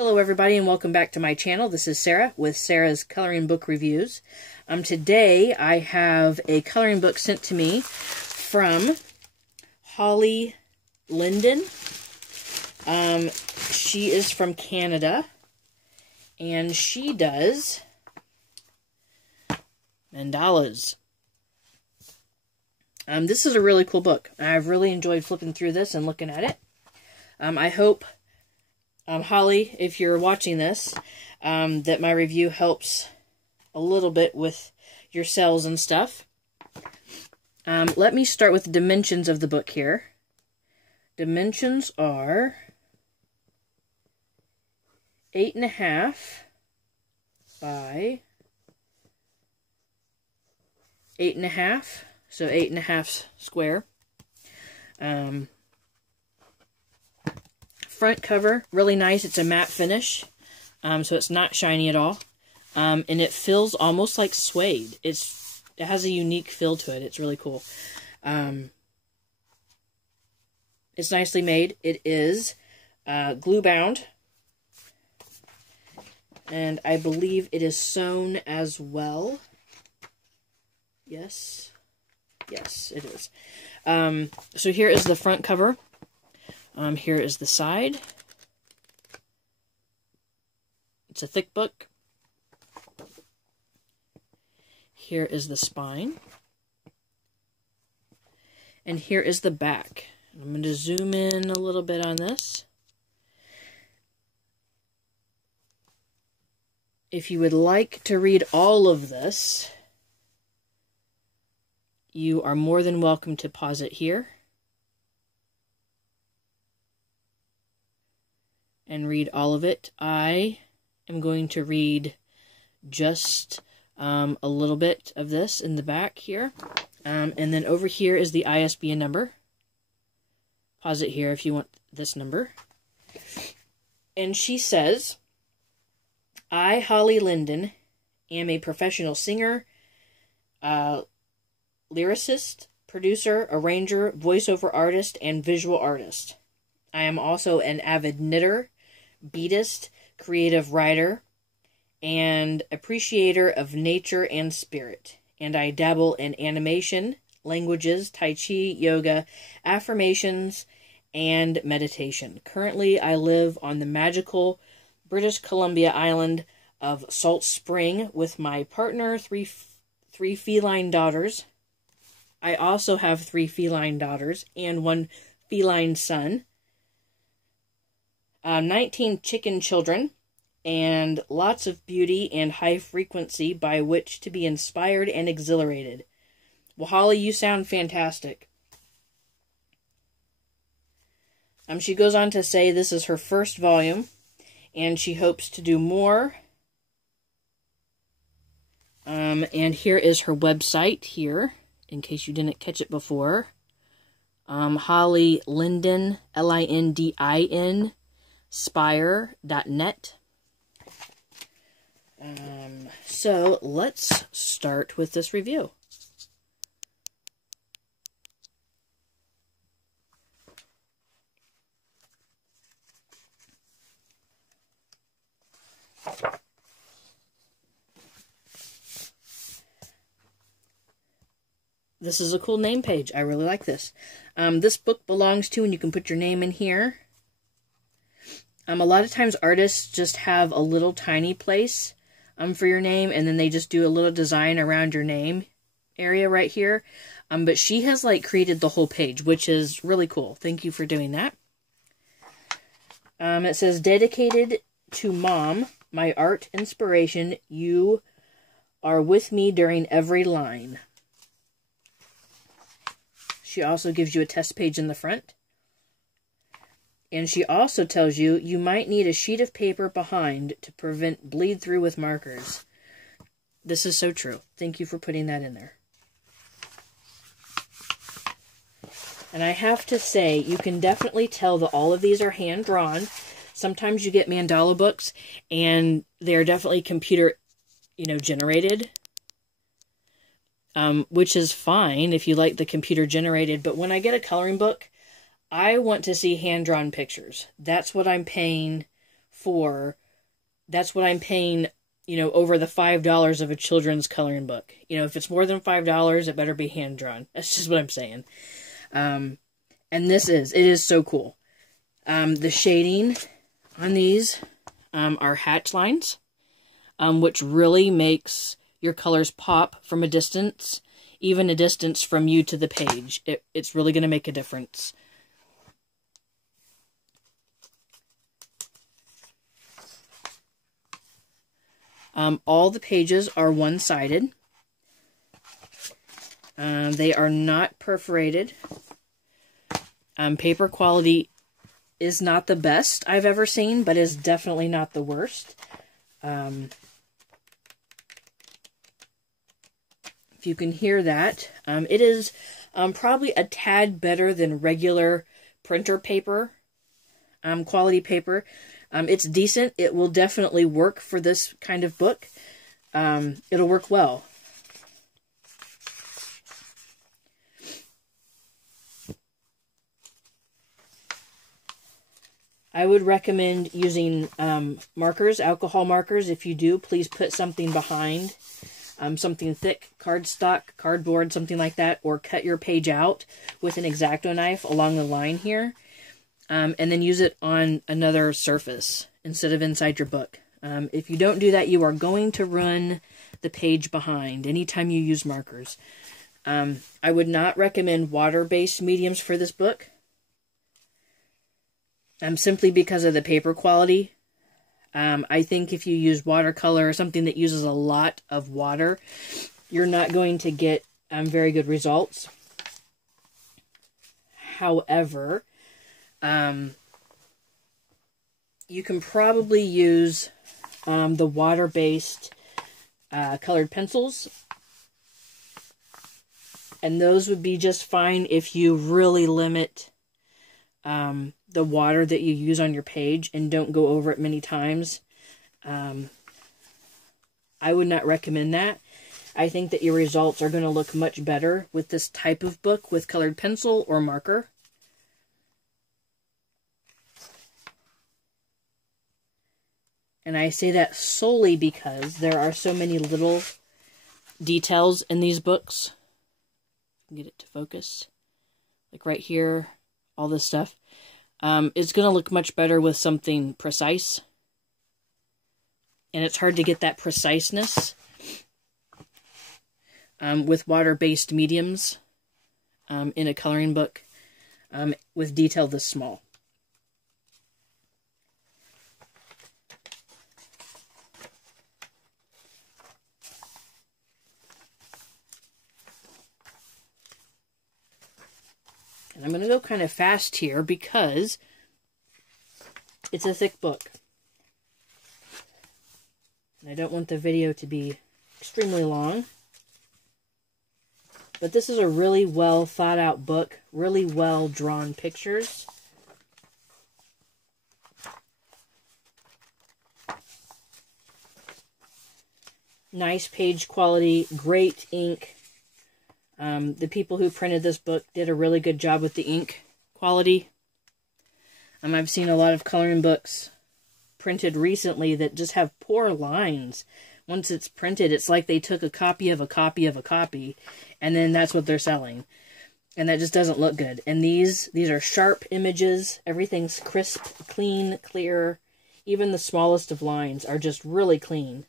Hello everybody and welcome back to my channel. This is Sarah with Sarah's Coloring Book Reviews. Today I have a coloring book sent to me from Holly Lindin. She is from Canada and she does mandalas. This is a really cool book. I've really enjoyed flipping through this and looking at it. I hope Holly, if you're watching this, that my review helps a little bit with your sales and stuff. Let me start with the dimensions of the book here. Dimensions are 8.5 by 8.5, so 8.5 square. Front cover, really nice. It's a matte finish, so it's not shiny at all. And it feels almost like suede. It has a unique feel to it. It's really cool. It's nicely made. It is glue bound, and I believe it is sewn as well. Yes, it is. So here is the front cover. Here is the side. It's a thick book. Here is the spine. And here is the back. I'm going to zoom in a little bit on this. If you would like to read all of this, you are more than welcome to pause it here and read all of it. I am going to read just a little bit of this in the back here. And then over here is the ISBN number. Pause it here if you want this number. And she says, I, Holly Lindin, am a professional singer, lyricist, producer, arranger, voiceover artist, and visual artist. I am also an avid knitter, beadist, creative writer, and appreciator of nature and spirit. And I dabble in animation, languages, Tai Chi, yoga, affirmations, and meditation. Currently, I live on the magical British Columbia island of Salt Spring with my partner, three feline daughters. I also have 3 feline daughters and 1 feline son. 19 chicken children, and lots of beauty and high frequency by which to be inspired and exhilarated. Well, Holly, you sound fantastic. She goes on to say this is her first volume, and she hopes to do more. And here is her website here, in case you didn't catch it before. Holly Lindin, Lindin, spire.net. So let's start with this review. This is a cool name page. I really like this. This book belongs to, and you can put your name in here. A lot of times artists just have a little tiny place for your name, and then they just do a little design around your name area right here. But she has created the whole page, which is really cool. Thank you for doing that. It says, dedicated to Mom, my art inspiration. You are with me during every line. She also gives you a test page in the front. And she also tells you, you might need a sheet of paper behind to prevent bleed through with markers. This is so true. Thank you for putting that in there. And I have to say, you can definitely tell that all of these are hand-drawn. Sometimes you get mandala books, and they're definitely computer, generated. Which is fine if you like the computer generated. But when I get a coloring book, I want to see hand-drawn pictures. That's what I'm paying for, that's what I'm paying, you know, over the $5 of a children's coloring book. You know, if it's more than $5, it better be hand-drawn. That's just what I'm saying. And it is so cool. The shading on these are hatch lines, which really makes your colors pop from a distance, even a distance from you to the page. It's really going to make a difference. All the pages are one-sided. They are not perforated. Paper quality is not the best I've ever seen, but is definitely not the worst. If you can hear that, it is probably a tad better than regular printer paper, quality paper. It's decent. It will definitely work for this kind of book. It'll work well. I would recommend using markers, alcohol markers. If you do, please put something behind, something thick, cardstock, cardboard, something like that, or cut your page out with an X-Acto knife along the line here, and then use it on another surface instead of inside your book. If you don't do that, you are going to run the page behind anytime you use markers. I would not recommend water-based mediums for this book. Simply because of the paper quality. I think if you use watercolor or something that uses a lot of water, you're not going to get very good results. However, you can probably use the water-based colored pencils. And those would be just fine if you really limit the water that you use on your page and don't go over it many times. I would not recommend that. I think that your results are going to look much better with this type of book with colored pencil or marker. And I say that solely because there are so many little details in these books. Get it to focus. Like right here, all this stuff. It's going to look much better with something precise. And it's hard to get that preciseness with water-based mediums in a coloring book with detail this small. And I'm going to go kind of fast here because it's a thick book. And I don't want the video to be extremely long. But this is a really well thought out book, really well drawn pictures. Nice page quality, great ink. The people who printed this book did a really good job with the ink quality. I've seen a lot of coloring books printed recently that just have poor lines. Once it's printed, it's like they took a copy of a copy of a copy, and then that's what they're selling. And that just doesn't look good. And these are sharp images. Everything's crisp, clean, clear. Even the smallest of lines are just really clean.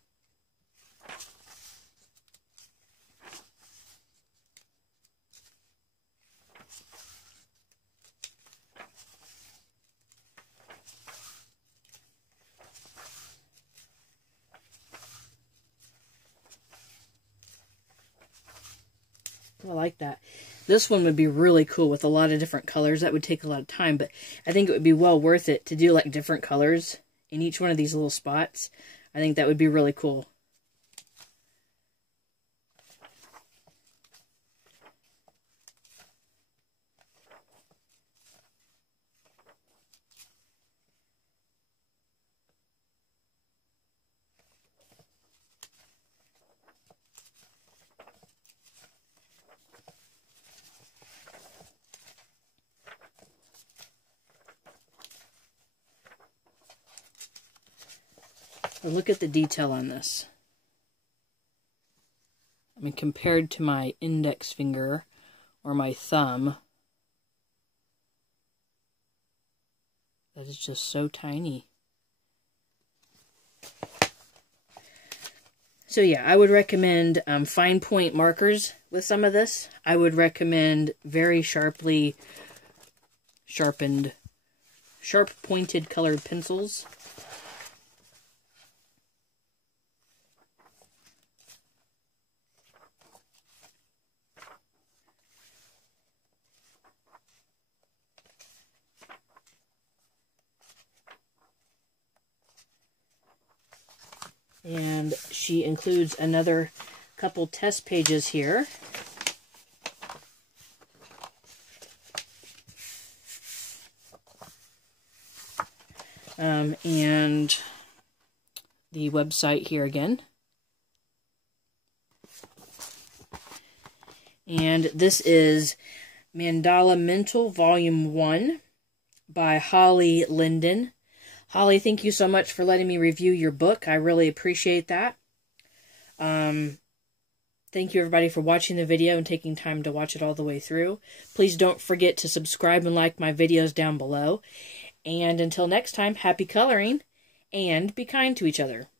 I like that. This one would be really cool with a lot of different colors. That would take a lot of time, but I think it would be well worth it to do like different colors in each one of these little spots. I think that would be really cool. But look at the detail on this. I mean, compared to my index finger or my thumb, that is just so tiny. So yeah, I would recommend fine point markers with some of this. I would recommend very sharply sharpened, sharp pointed colored pencils. And she includes another couple test pages here. And the website here again. And this is Mandala Mental Volume 1 by Holly Lindin. Holly, thank you so much for letting me review your book. I really appreciate that. Thank you, everybody, for watching the video and taking time to watch it all the way through. Please don't forget to subscribe and like my videos down below. And until next time, happy coloring, and be kind to each other.